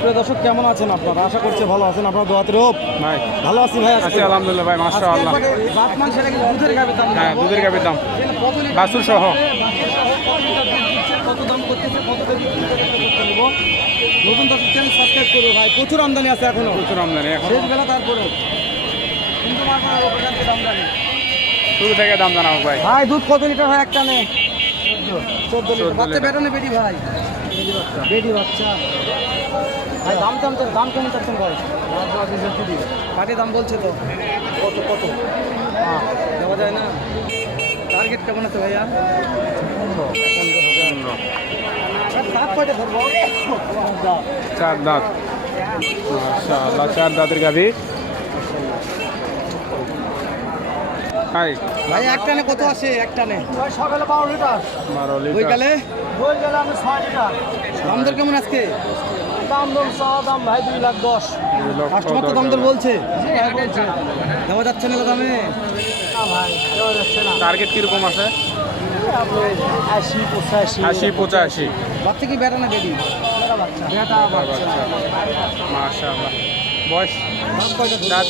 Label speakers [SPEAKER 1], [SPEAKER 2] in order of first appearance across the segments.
[SPEAKER 1] প্রিয় দর্শক কেমন আছেন আপনারা? আশা করছি ভালো আছেন। আপনার দোয়াতে রোপ
[SPEAKER 2] ভাই
[SPEAKER 1] ভালো আছি ভাই
[SPEAKER 2] আছি আলহামদুলিল্লাহ ভাই আল্লাহ
[SPEAKER 1] দুধের গাবে দাম?
[SPEAKER 2] হ্যাঁ দুধের দাম। বাছুর সহ।
[SPEAKER 1] কত দাম করতেছে কত কেজি করতে নেব। নতুন দর্শক চ্যানেল সাবস্ক্রাইব করবে ভাই। প্রচুর আমদানি আছে এখনও।
[SPEAKER 2] প্রচুর আমদানি এখন।
[SPEAKER 1] শেষ বেলা তারপরে কিন্তু থেকে দাম
[SPEAKER 2] শুরু থেকে দাম জানাব ভাই।
[SPEAKER 1] ভাই দুধ কত লিটার হয় একটা নে চোদ্দ লিটার। বাচ্চা বেটি ভাই। বেটি বাচ্চা। ভাই দাম দাম দাম কেমন চাচ্ছেন ভাই কাঠে দাম বলছে তো? কত কত? হ্যাঁ দেওয়া যায় না। টার্গেট কেমন আছে ভাইয়া?
[SPEAKER 2] চার দাঁত মাশাআল্লাহ চার দাঁতের গাভী। হাই।
[SPEAKER 1] ভাই একটানে কত আসে? একটানে সকালে বারো লিটার।
[SPEAKER 2] বারো লিটার।
[SPEAKER 1] কালে ওই ছয় লিটার। দাম দর কেমন আজকে? দাম দর চাওয়া দাম ভাই দুই লাখ দশ। কাস্টমার তো দাম দর বলছে। দেওয়া যাচ্ছে না দামে। ভাই দেওয়া যাচ্ছে না।
[SPEAKER 2] টার্গেট কীরকম আছে?
[SPEAKER 1] আশি পঁচাশি।
[SPEAKER 2] আশি পঁচাশি।
[SPEAKER 1] বাচ্চা কি বেটা না বেটি? বেটা বাচ্চা।
[SPEAKER 2] মাশাআল্লাহ। বয়স?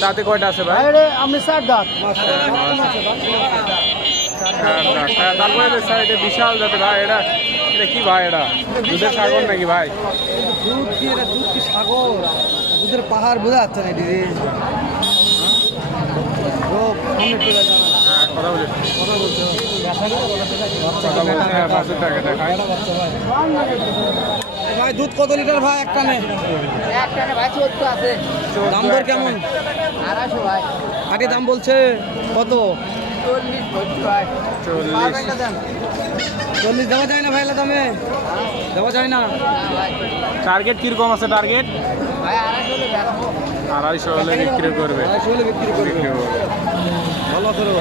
[SPEAKER 2] দাঁতে কয়টা? আছে ভাই?
[SPEAKER 1] আমি চার দাঁত।
[SPEAKER 2] তারপরে বিশাল যাতে ভাই এটা এটা কি ভাই। এটা দুধের সাগর নাকি ভাই।
[SPEAKER 1] দুধ কি এটা দুধ কি সাগর দুধের পাহাড় বোঝা যাচ্ছে না এটি ভাই। দুধ কত লিটার ভাই একটা নে
[SPEAKER 3] একটানে ভাই চোদ্দ আছে
[SPEAKER 1] দাম দর কেমন
[SPEAKER 3] আড়াইশো ভাই
[SPEAKER 1] দাম বলছে কত?
[SPEAKER 3] চল্লিশ
[SPEAKER 1] দেওয়া যায় না ভাই এলা দামে? দেওয়া যায় না?
[SPEAKER 2] টার্গেট কীরকম আছে টার্গেট
[SPEAKER 3] আড়াইশো হলে বেচবো।
[SPEAKER 2] আড়াইশো হলে বিক্রি করবে।
[SPEAKER 1] আড়াইশো বিক্রি করবে। ভালো করে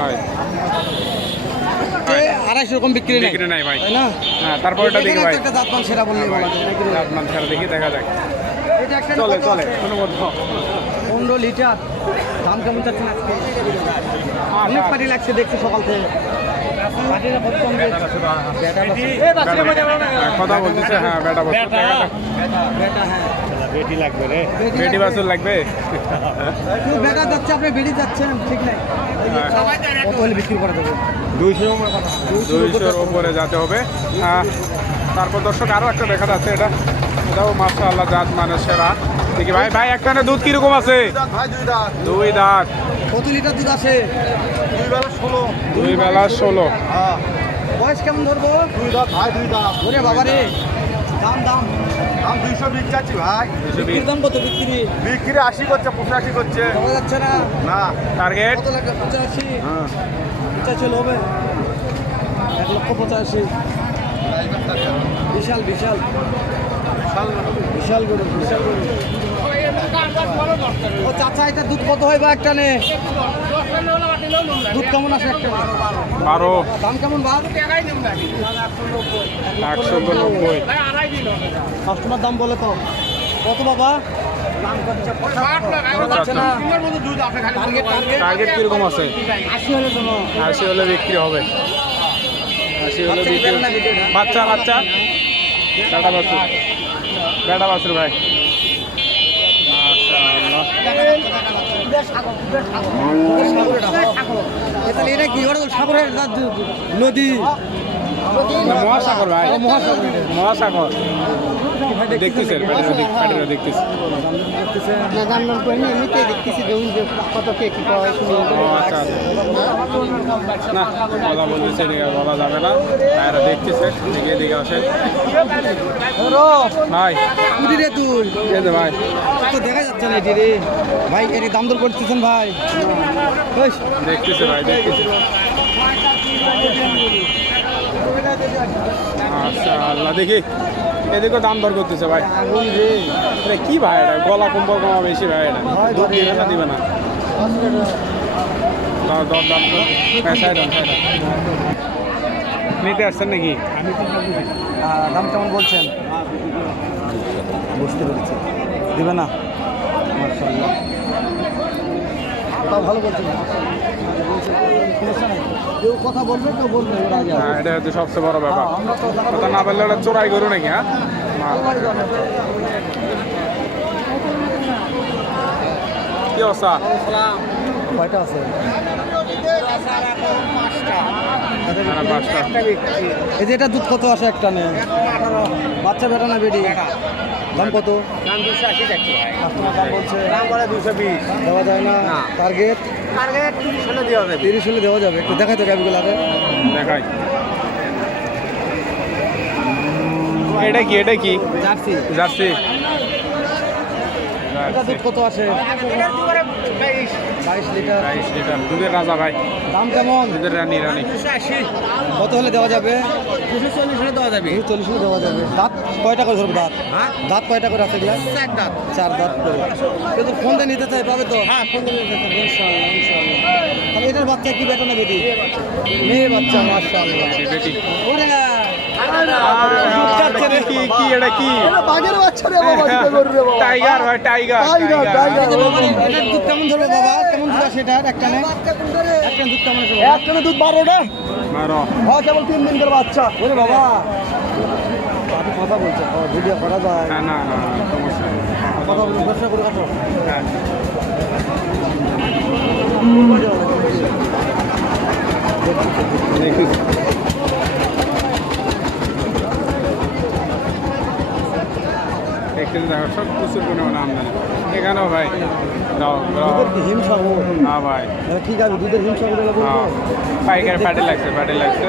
[SPEAKER 2] ভাই।
[SPEAKER 1] আড়াইশো রকম বিক্রি নেই?
[SPEAKER 2] বিক্রি নাই ভাই।
[SPEAKER 1] না?
[SPEAKER 2] হ্যাঁ তারপর দেখি ভাই।
[SPEAKER 1] একটা জাতমান সেরা বললে বলা যায়।
[SPEAKER 2] আপনার দেখি দেখা যাক। চলে চলে? কোনো
[SPEAKER 1] পনেরো লিটার। দাম কেমন চাচ্ছেন আজকে? অনেক পাটি লাগছে দেখছি সকাল থেকে।
[SPEAKER 2] হ্যাঁ, কথা বলতেছে হ্যাঁ বেটা
[SPEAKER 1] হ্যাঁ।
[SPEAKER 2] বেটি লাগবে রে।
[SPEAKER 1] বেটি
[SPEAKER 2] বেটি
[SPEAKER 1] লাগবে। কেউ বেটা যাচ্ছে আপনি বেরিয়ে যাচ্ছেন ঠিক নাই? কত হলে বিক্রি করা
[SPEAKER 2] দুইশো দুইশোর উপরে যেতে হবে। তারপর দর্শক আরও একটা দেখা যাচ্ছে এটা। এটাও মাসা আল্লাহ জাত মানে সেরা। দেখি ভাই ভাই একটানে দুধ কীরকম আছে?
[SPEAKER 1] দুই দাঁত কত লিটার দুধ আছে? দুই বেলা ষোলো।
[SPEAKER 2] দুই বেলা ষোলো।
[SPEAKER 1] হ্যাঁ। বয়স কেমন ধরবো? দুই দাঁত ভাই দুই দাঁত। ওরে বাবা রে দাম দাম।
[SPEAKER 4] দাম দুইশো বিশ যাচ্ছি ভাই।
[SPEAKER 2] দুইশো
[SPEAKER 1] বিক্রির দাম কত বিক্রি?
[SPEAKER 4] বিক্রি আশি করছে পঁচাশি করছে।
[SPEAKER 1] পাওয়া যাচ্ছে না।
[SPEAKER 4] না।
[SPEAKER 2] টার্গেট
[SPEAKER 4] হ্যাঁ।
[SPEAKER 1] কত লাগবে? পঁচাশি। পঁচাশি হলে হবে। এক লক্ষ পঁচাশি। বিশাল বিশাল। বিশাল গরু বিশাল গরু ও চাচা এটা দুধ কত হয় বা একটা নে? দুধ কেমন আসে একটা?
[SPEAKER 2] বারো।
[SPEAKER 1] দাম কেমন বা
[SPEAKER 2] একশো নব্বই।
[SPEAKER 1] কাস্টমার দাম বলে তো। কত বাবা? টার্গেট টার্গেট
[SPEAKER 2] কীরকম আছে?
[SPEAKER 1] আশি হলে
[SPEAKER 2] বিক্রি হবে। আশি হলে
[SPEAKER 1] বাচ্চা
[SPEAKER 2] বিক্রি? বাচ্চা বাচ্চা। বেটা বাছুর। বেটা বাছুর ভাই।
[SPEAKER 1] তাহলে এটা কি? ওটা সাগরের নদী?
[SPEAKER 2] মহাসাগর ভাই।
[SPEAKER 1] মহাসাগর।
[SPEAKER 2] মহাসাগর। দেখতেছে ব্যাটারি দেখতেছে।
[SPEAKER 3] না এমনিতেই দেখতেছি দেখুন যে কত কে কি পাওয়া শুনি।
[SPEAKER 2] আচ্ছা আচ্ছা। না কথা বলতেছে এদিকে বলা যাবে না। ভাইরা দেখতেছে দিকে দিকে আসে ভাই।
[SPEAKER 1] কুড়ি রে তুই
[SPEAKER 2] ভাই।
[SPEAKER 1] তো দেখা যাচ্ছে না এটি রে। ভাই এর দাম দর করতেছেন ভাই।
[SPEAKER 2] দেখতেছে ভাই দেখতেছে। আচ্ছা আল্লাহ দেখি। এদিকে দাম দর করতেছে ভাই।
[SPEAKER 1] আগুন রে।
[SPEAKER 2] আরে কি ভাই এটা? গলা কম্বল কমা বেশি ভাই এটা। দিবে না দিবে না। দর দাম হ্যাঁ সাইড সাইড অন। নিতে আসছেন নাকি?
[SPEAKER 1] দাম কেমন বলছেন? বুঝতে পেরেছি দিবে না? ভালো কথা বলবে কেউ বলবে ওরা
[SPEAKER 2] হ্যাঁ এটা হচ্ছে সবচেয়ে বড় ব্যাপার।
[SPEAKER 1] হ্যাঁ, আমরা তো
[SPEAKER 2] কথা না বললে ওটা চোরাই করো নাকি হ্যাঁ? কি অবস্থা?
[SPEAKER 1] কয়টা আছে? এই যে এটা দুধ কত আসে একটা নেই বাচ্চা বেটা না বেডি দাম কত?
[SPEAKER 4] দাম দুশো আশি যাচ্ছি ভাই।
[SPEAKER 1] কাস্টমার দাম বলছে
[SPEAKER 4] দাম বলে দুশো বিশ।
[SPEAKER 1] দেওয়া যায় না?
[SPEAKER 4] না।
[SPEAKER 1] টার্গেট
[SPEAKER 4] টার্গেট তিরিশ হলে দেওয়া যাবে।
[SPEAKER 1] তিরিশ হলে দেওয়া যাবে। একটু দেখাই তো গাবিগুলো আগে।
[SPEAKER 2] দেখাই। এটা কি এটা কি?
[SPEAKER 1] জার্সি।
[SPEAKER 2] জার্সি।
[SPEAKER 1] এটা দুধ কত আসে বাইশ লিটার।
[SPEAKER 2] বাইশ লিটার। দুধের রাজা ভাই।
[SPEAKER 1] দাম কেমন?
[SPEAKER 2] দুধের রানী রানী।
[SPEAKER 1] কত হলে দেওয়া যাবে?
[SPEAKER 4] দুশো চল্লিশ হলে দেওয়া যাবে।
[SPEAKER 1] দুশো চল্লিশ হলে দেওয়া যাবে। দাঁত কয়টা করে ধরবে? দাঁত?
[SPEAKER 4] হ্যাঁ?
[SPEAKER 1] দাঁত কয়টা করে আছে এগুলা?
[SPEAKER 4] চার দাঁত।
[SPEAKER 1] চার দাঁত করে। কিন্তু ফোন দিয়ে নিতে চাই পাবে তো?
[SPEAKER 4] হ্যাঁ ফোন দিলে
[SPEAKER 1] ইনশাআল্লাহ ইনশাআল্লাহ। তাহলে এটার বাচ্চা কি বেটা না বেটি? মেয়ে বাচ্চা মাশাআল্লাহ।
[SPEAKER 2] বেটি?
[SPEAKER 1] ওরে!
[SPEAKER 2] এটা টাইগার ভাই টাইগার।
[SPEAKER 1] দুধ কেমন দুধ আসে এটার একটা
[SPEAKER 3] হ্যাঁ
[SPEAKER 1] বাবা আপনি কথা বলছেন
[SPEAKER 2] হ্যাঁ। দেখতে দেখো সব প্রচুর পরিমাণে আমদানি এখানেও ভাই দাও দাও
[SPEAKER 1] দুধের কি হিমসাগর
[SPEAKER 2] না ভাই।
[SPEAKER 1] মানে কি গাবি দুধের হিমসাগর
[SPEAKER 2] হ্যাঁ পাইকারি প্যাডে লাগছে প্যাডে লাগছে।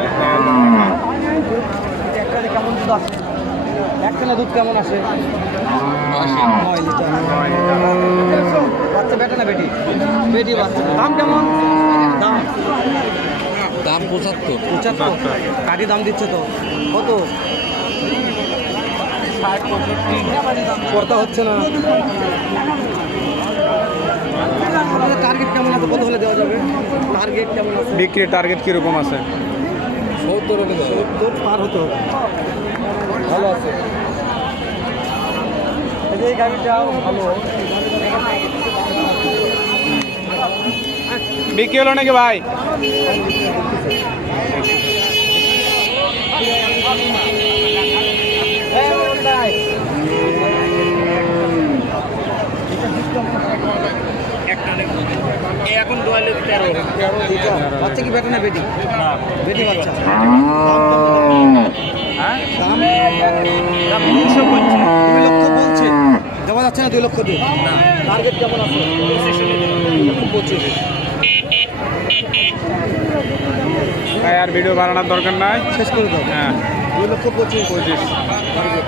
[SPEAKER 1] কেমন দুধ আসে একখানে দুধ কেমন আসে। বাচ্চা বেটা না বেটি? বেটি বাচ্চা। দাম কেমন? দাম।
[SPEAKER 4] দাম পঁচাত্তর।
[SPEAKER 1] পঁচাত্তর। কাটি দাম দিচ্ছে তো। কত? কর্তা হচ্ছে না। আমাদের টার্গেট কেমন আছে? কত হলে দেওয়া যাবে? টার্গেট কেমন আছে?
[SPEAKER 2] বিক্রির টার্গেট কীরকম আছে?
[SPEAKER 1] সত্তর হলে সত্তর পার হতে হবে। ভালো আছে। এই গাড়িটাও ভালো।
[SPEAKER 2] বিক্রি হলো নাকি ভাই?
[SPEAKER 1] বাচ্চা কি বেটা না বেটি? বেটি বাচ্চা।
[SPEAKER 2] হ্যাঁ?
[SPEAKER 1] দাম দাম তিনশো বলছে দুই লক্ষ বলছে। দেওয়া যাচ্ছে না দুই লক্ষ দিয়ে। টার্গেট কেমন আছে? পঁচিশ
[SPEAKER 2] আর ভিডিও বানানোর দরকার নাই?
[SPEAKER 1] শেষ করে দাও।
[SPEAKER 2] হ্যাঁ।
[SPEAKER 1] দুই লক্ষ পঁচিশ।
[SPEAKER 2] পঁচিশ।
[SPEAKER 1] টার্গেট